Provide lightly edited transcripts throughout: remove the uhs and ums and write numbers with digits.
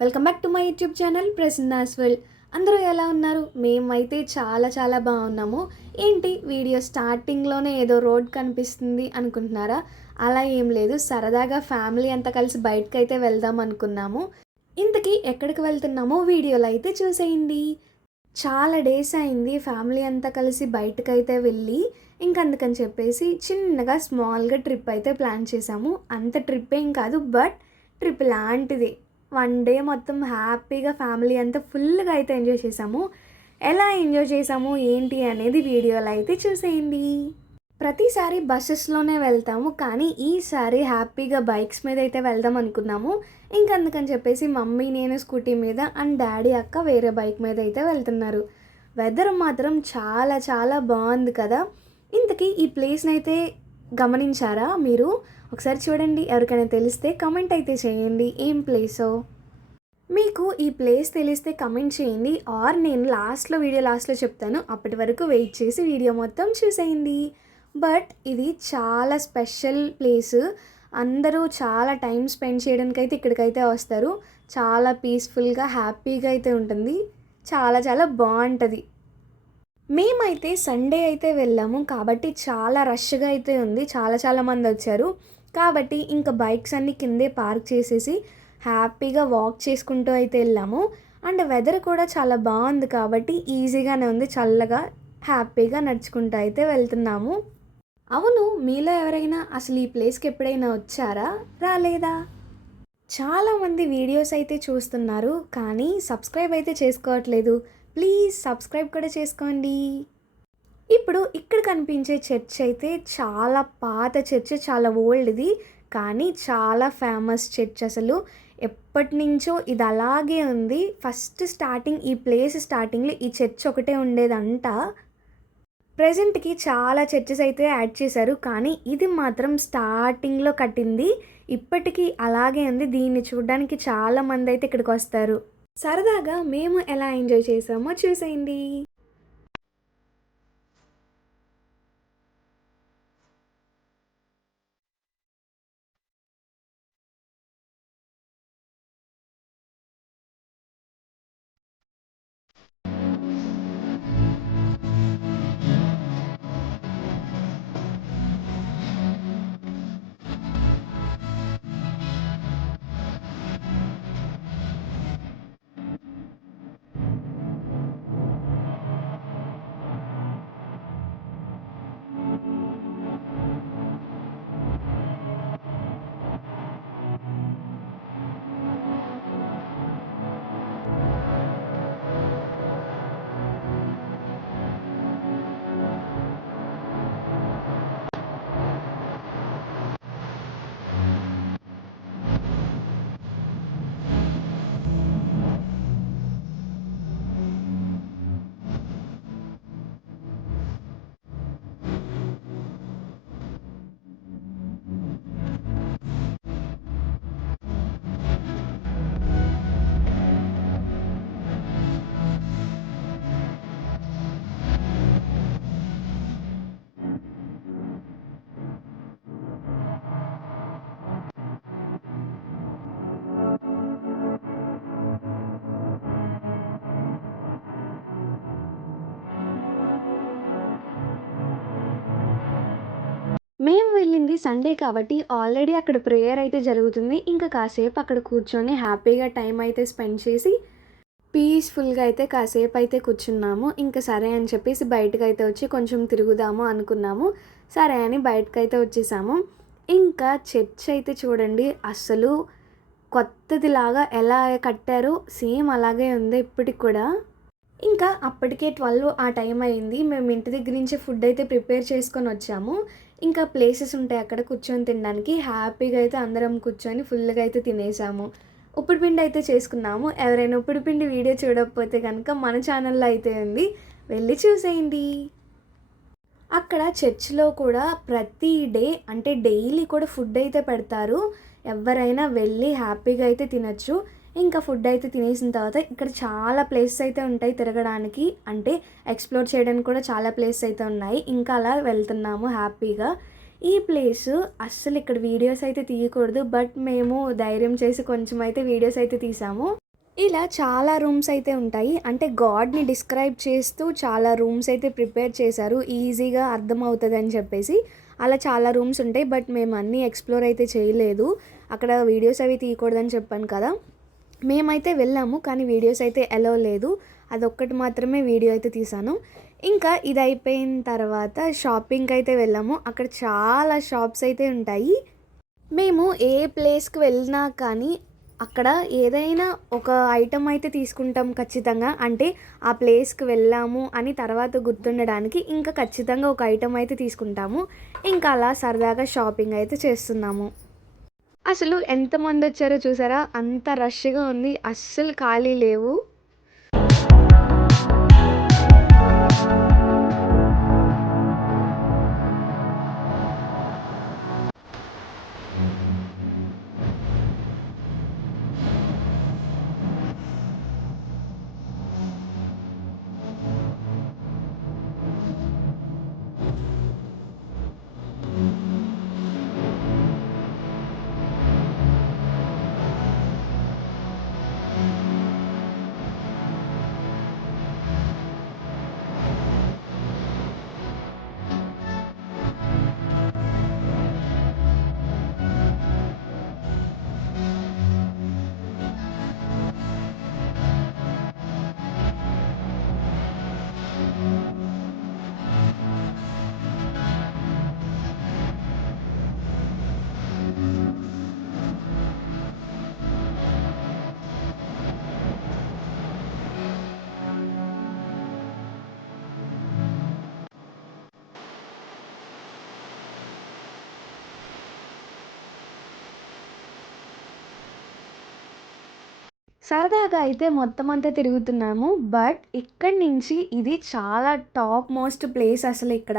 Welcome back to my YouTube channel Prasanna's world. అందరూ ఎలా ఉన్నారు? మేమైతే చాలా చాలా బాగున్నాము. ఏంటి వీడియో స్టార్టింగ్లోనే ఏదో రోడ్ కనిపిస్తుంది అనుకుంటున్నారా? అలా ఏం లేదు, సరదాగా ఫ్యామిలీ అంతా కలిసి బయటకైతే వెళ్దాం అనుకున్నాము. ఇంతకీ ఎక్కడికి వెళ్తున్నామో వీడియోలో అయితే చూసేయండి. చాలా డేస్ అయింది ఫ్యామిలీ అంతా కలిసి బయటకైతే వెళ్ళి, అందుకని చెప్పేసి చిన్నగా స్మాల్గా ట్రిప్ అయితే ప్లాన్ చేసాము. అంత ట్రిప్ ఏం కాదు, బట్ ట్రిప్ లాంటిది. వన్ డే మొత్తం హ్యాపీగా ఫ్యామిలీ అంతా ఫుల్గా అయితే ఎంజాయ్ చేసాము. ఎలా ఎంజాయ్ చేసాము ఏంటి అనేది వీడియోలో అయితే చూసేయండి. ప్రతిసారి బస్సెస్లోనే వెళ్తాము, కానీ ఈసారి హ్యాపీగా బైక్స్ మీద అయితే వెళ్దాం అనుకున్నాము. అందుకని చెప్పేసి మమ్మీ నేను స్కూటీ మీద అండ్ డాడీ అక్క వేరే బైక్ మీద అయితే వెళ్తున్నారు. వెదర్ మాత్రం చాలా చాలా బాగుంది కదా. ఇంతకీ ఈ ప్లేస్ని అయితే గమనించారా మీరు? ఒకసారి చూడండి, ఎవరికైనా తెలిస్తే కమెంట్ అయితే చేయండి ఏం ప్లేసో. మీకు ఈ ప్లేస్ తెలిస్తే కమెంట్ చేయండి, ఆర్ నేను వీడియో లాస్ట్లో చెప్తాను. అప్పటి వరకు వెయిట్ చేసి వీడియో మొత్తం చూసేయండి. బట్ ఇది చాలా స్పెషల్ ప్లేస్. అందరూ చాలా టైం స్పెండ్ చేయడానికి అయితే ఇక్కడికైతే వస్తారు. చాలా పీస్ఫుల్గా హ్యాపీగా అయితే ఉంటుంది. చాలా చాలా బాగుంటుంది. మేమైతే సండే అయితే వెళ్ళాము కాబట్టి చాలా రష్గా అయితే ఉంది. చాలా చాలా మంది వచ్చారు కాబట్టి ఇంకా బైక్స్ అన్నీ కిందే పార్క్ చేసేసి హ్యాపీగా వాక్ చేసుకుంటూ అయితే వెళ్ళాము. అండ్ వెదర్ కూడా చాలా బాగుంది కాబట్టి ఈజీగానే ఉంది, చల్లగా హ్యాపీగా నడుచుకుంటూ అయితే వెళ్తున్నాము. అవును, మీలో ఎవరైనా అసలు ఈ ప్లేస్కి ఎప్పుడైనా వచ్చారా, రాలేదా? చాలామంది వీడియోస్ అయితే చూస్తున్నారు కానీ సబ్స్క్రైబ్ అయితే చేసుకోవట్లేదు. ప్లీజ్ సబ్స్క్రైబ్ కూడా చేసుకోండి. ఇప్పుడు ఇక్కడ కనిపించే చర్చ్ అయితే చాలా పాత చర్చ్, చాలా ఓల్డ్ది, కానీ చాలా ఫేమస్ చర్చ్. అసలు ఎప్పటి నుంచో ఇది అలాగే ఉంది. ఫస్ట్ స్టార్టింగ్ ఈ ప్లేస్ స్టార్టింగ్లో ఈ చర్చ్ ఒకటే ఉండేదంట. ప్రజెంట్కి చాలా చర్చెస్ అయితే యాడ్ చేశారు, కానీ ఇది మాత్రం స్టార్టింగ్లో కట్టింది. ఇప్పటికీ అలాగే ఉంది. దీన్ని చూడడానికి చాలామంది అయితే ఇక్కడికి వస్తారు. సరదాగా మేము ఎలా ఎంజాయ్ చేసామో చూసేయండి. మేము వెళ్ళింది సండే కాబట్టి ఆల్రెడీ అక్కడ ప్రేయర్ అయితే జరుగుతుంది. కాసేపు అక్కడ కూర్చొని హ్యాపీగా టైం అయితే స్పెండ్ చేసి పీస్ఫుల్గా అయితే కాసేపు అయితే కూర్చున్నాము. సరే అని చెప్పేసి బయటకైతే వచ్చి కొంచెం తిరుగుదాము అనుకున్నాము. సరే అని బయటకైతే వచ్చేసాము. చర్చ్ అయితే చూడండి, అస్సలు కొత్తదిలాగా ఎలా కట్టారో సేమ్ అలాగే ఉంది ఇప్పటికి కూడా. అప్పటికే 12 ఆ టైం అయింది. మేము ఇంటి దగ్గర నుంచి ఫుడ్ అయితే ప్రిపేర్ చేసుకొని వచ్చాము. ప్లేసెస్ ఉంటాయి అక్కడ కూర్చొని తినడానికి. హ్యాపీగా అయితే అందరం కూర్చొని ఫుల్గా అయితే తినేసాము. ఉప్పుడు పిండి అయితే చేసుకున్నాము. ఎవరైనా ఉప్పుడు పిండి వీడియో చూడకపోతే కనుక మన ఛానల్లో అయితే ఉంది, వెళ్ళి చూసేయండి. అక్కడ చర్చ్లో కూడా ప్రతి డే అంటే డైలీ కూడా ఫుడ్ అయితే పెడతారు. ఎవరైనా వెళ్ళి హ్యాపీగా అయితే తినచ్చు. ఫుడ్ అయితే తినేసిన తర్వాత ఇక్కడ చాలా ప్లేసెస్ అయితే ఉంటాయి తిరగడానికి, అంటే ఎక్స్ప్లోర్ చేయడానికి కూడా చాలా ప్లేసెస్ అయితే ఉన్నాయి. అలా వెళ్తున్నాము హ్యాపీగా. ఈ ప్లేస్ అస్సలు ఇక్కడ వీడియోస్ అయితే తీయకూడదు, బట్ మేము ధైర్యం చేసి కొంచెం అయితే వీడియోస్ అయితే తీసాము. ఇలా చాలా రూమ్స్ అయితే ఉంటాయి. అంటే గాడ్‌ని డిస్క్రైబ్ చేస్తూ చాలా రూమ్స్ అయితే ప్రిపేర్ చేశారు. ఈజీగా అర్థమవుతదని చెప్పేసి. అలా చాలా రూమ్స్ ఉంటాయి. బట్ మేము అన్నీ ఎక్స్‌ప్లోర్ అయితే చేయలేదు. అక్కడ వీడియోస్ అవి తీయకూడదని చెప్పాను కదా! మేమైతే వెళ్ళాము. కానీ వీడియోస్ అయితే అలో లేదు. అదొక్కటి మాత్రమే వీడియో అయితే తీశాను. ఇంకా ఇది అయిపోయిన తర్వాత షాపింగ్‌కైతే వెళ్ళాము. అక్కడ చాలా షాప్స్ అయితే ఉంటాయి. మేము ఏ ప్లేస్‌కి వెళ్ళినా కానీ, అక్కడ ఏదైనా ఒక ఐటెమ్ అయితే తీసుకుంటాం ఖచ్చితంగా. అంటే ఆ ప్లేస్‌కి వెళ్ళాము అని తర్వాత గుర్తుండడానికి ఇంకా ఖచ్చితంగా ఒక ఐటెమ్ అయితే తీసుకుంటాము. ఇంకా అలా సరదాగా షాపింగ్ అయితే చేస్తున్నాము. అసలు ఎంతమందొచ్చారో చూసారా? అంత రష్‌గా ఉంది. అస్సలు ఖాళీ లేవు. సరదాగా అయితే మొత్తమంతా తిరుగుతున్నాము. బట్ ఇక్కడి నుంచి ఇది చాలా టాప్ మోస్ట్ ప్లేస్ అసలిక్కడ.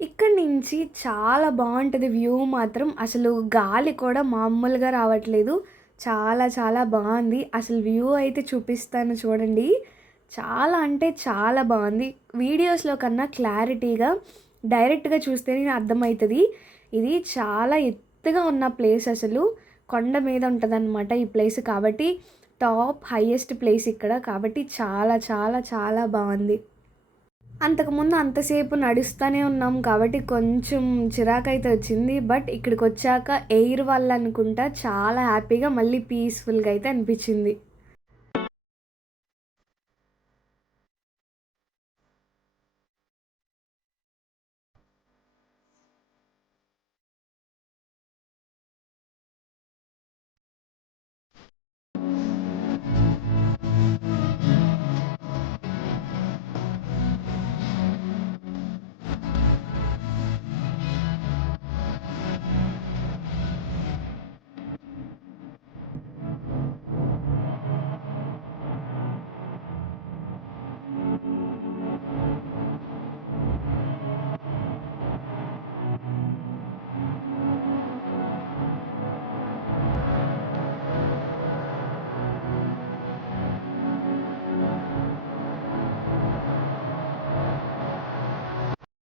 ఇక్కడి నుంచి చాలా బావుంటది వ్యూ మాత్రం. అసలు గాలి కూడా మామూలుగా రావట్లేదు. చాలా చాలా బావుంది. అసలు వ్యూ అయితే చూపిస్తాను చూడండి. చాలా అంటే చాలా బావుంది. వీడియోస్‌లో కన్నా క్లారిటీగా డైరెక్ట్‌గా చూస్తేనే అర్థమైతది. ఇది చాలా ఎత్తుగా ఉన్న ప్లేస్ అసలు. కొండ మీద ఉంటదనమాట ఈ ప్లేస్ కాబట్టి టాప్ హైయెస్ట్ ప్లేస్ ఇక్కడ. కాబట్టి చాలా చాలా చాలా బావుంది. అంతకుముందు అంతసేపు నడుస్తూనే ఉన్నాం కాబట్టి కొంచెం చిరాకైతే వచ్చింది. బట్ ఇక్కడికొచ్చాక ఎయిర్ వల్ల అనుకుంటా చాలా హ్యాపీగా మళ్ళీ పీస్‌ఫుల్‌గా అయితే అనిపిచ్చింది.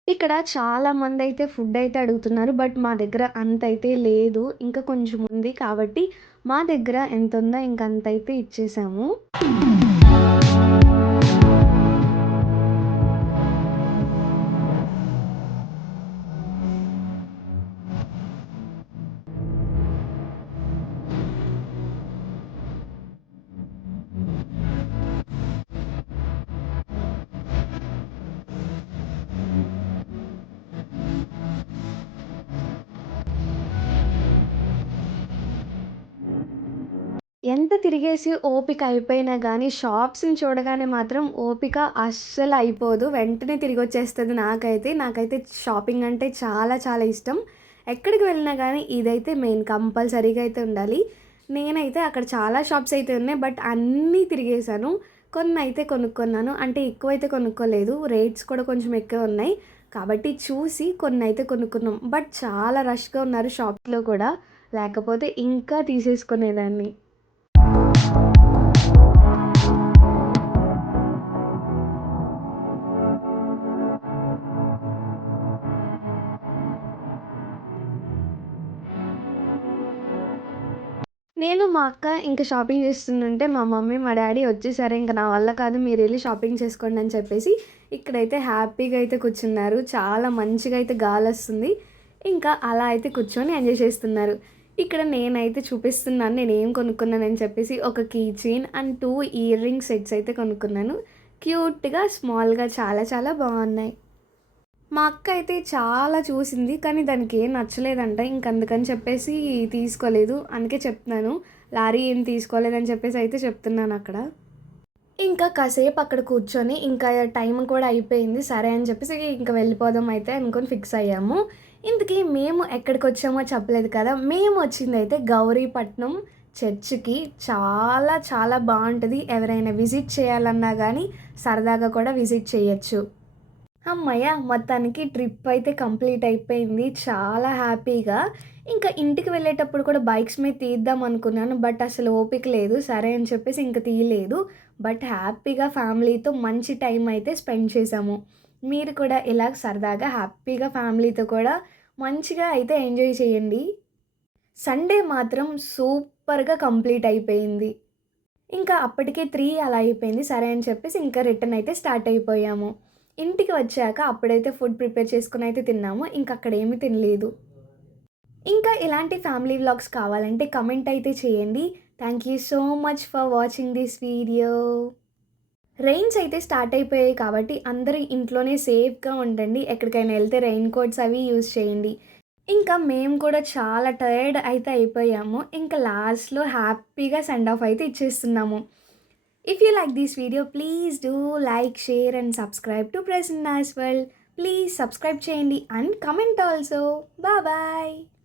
ఇక్కడ చాలామందైతే ఫుడ్డయితే అడుగుతున్నారు. బట్ మా దగ్గర అంతైతే లేదు. ఇంకా కొంచెం ఉంది కాబట్టి మా దగ్గర ఎంతుందో ఇంకంతైతే ఇచ్చేసాము. ఎంత తిరిగేసి ఓపిక అయిపోయినా గానీ, షాప్స్‌ని చూడగానే మాత్రం ఓపిక అస్సలు అయిపోదు. వెంటనే తిరిగొచ్చేస్తది నాకైతే. నాకైతే షాపింగ్ అంటే చాలా చాలా ఇష్టం. ఎక్కడికి వెళ్ళినా గానీ ఇదైతే మెయిన్ కంపల్సరీగా అయితే ఉండాలి. నేనైతే అక్కడ చాలా షాప్స్ అయితే ఉన్నాయి. బట్ అన్నీ తిరిగేశాను. కొన్నయితే కొనుక్కున్నాను. అంటే ఎక్కువైతే కొనుక్కోలేదు. రేట్స్ కూడా కొంచెం ఎక్కువే ఉన్నాయి. కాబట్టి చూసి కొన్నయితే కొనుక్కున్నాం. బట్ చాలా రష్‌గా ఉన్నారు షాప్స్‌లో కూడా. లేకపోతే ఇంకా తీసేసుకునేదాన్ని. నేను మా అక్క ఇంకా షాపింగ్ చేస్తుంటే మా మమ్మీ మా డాడీ వచ్చేసారు. ఇంకా నా వల్ల కాదు, మీరు వెళ్ళి షాపింగ్ చేసుకోండి అని చెప్పేసి ఇక్కడైతే హ్యాపీగా అయితే కూర్చున్నారు. చాలా మంచిగా అయితే గాలి వస్తుంది. ఇంకా అలా అయితే కూర్చొని ఎంజాయ్ చేస్తున్నారు. ఇక్కడ నేనైతే చూపిస్తున్నాను నేనేం కొనుక్కున్నానని చెప్పేసి. ఒక key chain and 2 earring sets అయితే కొనుక్కున్నాను. క్యూట్గా స్మాల్గా చాలా చాలా బాగున్నాయి. మా అక్క అయితే చాలా చూసింది కానీ దానికి ఏం నచ్చలేదంట. ఇంక అందుకని చెప్పేసి తీసుకోలేదు. అందుకే చెప్తున్నాను, లారీ ఏం తీసుకోలేదని చెప్పేసి అయితే చెప్తున్నాను అక్కడ. ఇంకా కాసేపు అక్కడ కూర్చొని ఇంకా టైం కూడా అయిపోయింది. సరే అని చెప్పేసి ఇంక వెళ్ళిపోదాం అయితే అనుకొని ఫిక్స్ అయ్యాము. ఇంతకీ మేము ఎక్కడికి వచ్చామో చెప్పలేదు కదా. మేము వచ్చిందైతే గౌరీపట్నం చర్చ్‌కి. చాలా చాలా బాగుంటుంది. ఎవరైనా విజిట్ చేయాలన్నా కానీ సరదాగా కూడా విజిట్ చేయొచ్చు. హమ్మయ్య! మొత్తానికి ట్రిప్ అయితే కంప్లీట్ అయిపోయింది. చాలా హ్యాపీగా. ఇంకా ఇంటికి వెళ్ళేటప్పుడు కూడా బైక్స్ మీద తీద్దాం అనుకున్నాను. బట్ అసలు ఓపిక లేదు. సరే అని చెప్పేసి ఇంక తీయలేదు. బట్ హ్యాపీగా ఫ్యామిలీతో మంచి టైం అయితే స్పెండ్ చేశాము. మీరు కూడా ఇలా సరదాగా హ్యాపీగా ఫ్యామిలీతో కూడా మంచిగా అయితే ఎంజాయ్ చేయండి. సండే మాత్రం సూపర్‌గా కంప్లీట్ అయిపోయింది. ఇంకా అప్పటికే 3 అలా అయిపోయింది. సరే అని చెప్పేసి ఇంకా రిటర్న్ అయితే స్టార్ట్ అయిపోయాము. ఇంటికి వచ్చాక అప్పుడైతే ఫుడ్ ప్రిపేర్ చేసుకొని అయితే తిన్నాము. ఇంక అక్కడ ఏమీ తినలేదు. ఇంకా ఇలాంటి ఫ్యామిలీ వ్లాగ్స్ కావాలంటే కమెంట్ అయితే చేయండి. Thank you so much for watching this video. Rains అయితే స్టార్ట్ అయిపోయాయి కాబట్టి అందరూ ఇంట్లోనే సేఫ్‌గా ఉండండి. ఎక్కడికైనా వెళ్తే రెయిన్ కోట్స్ అవి యూజ్ చేయండి. ఇంకా మేము కూడా చాలా టైర్డ్ అయితే అయిపోయాము. ఇంకా లాస్ట్‌లో హ్యాపీగా సెండ్ ఆఫ్ అయితే ఇచ్చేస్తున్నాము. If you like this video, please do like, share and subscribe to Prasanna's World. Please subscribe చేయండి and comment also. Bye bye.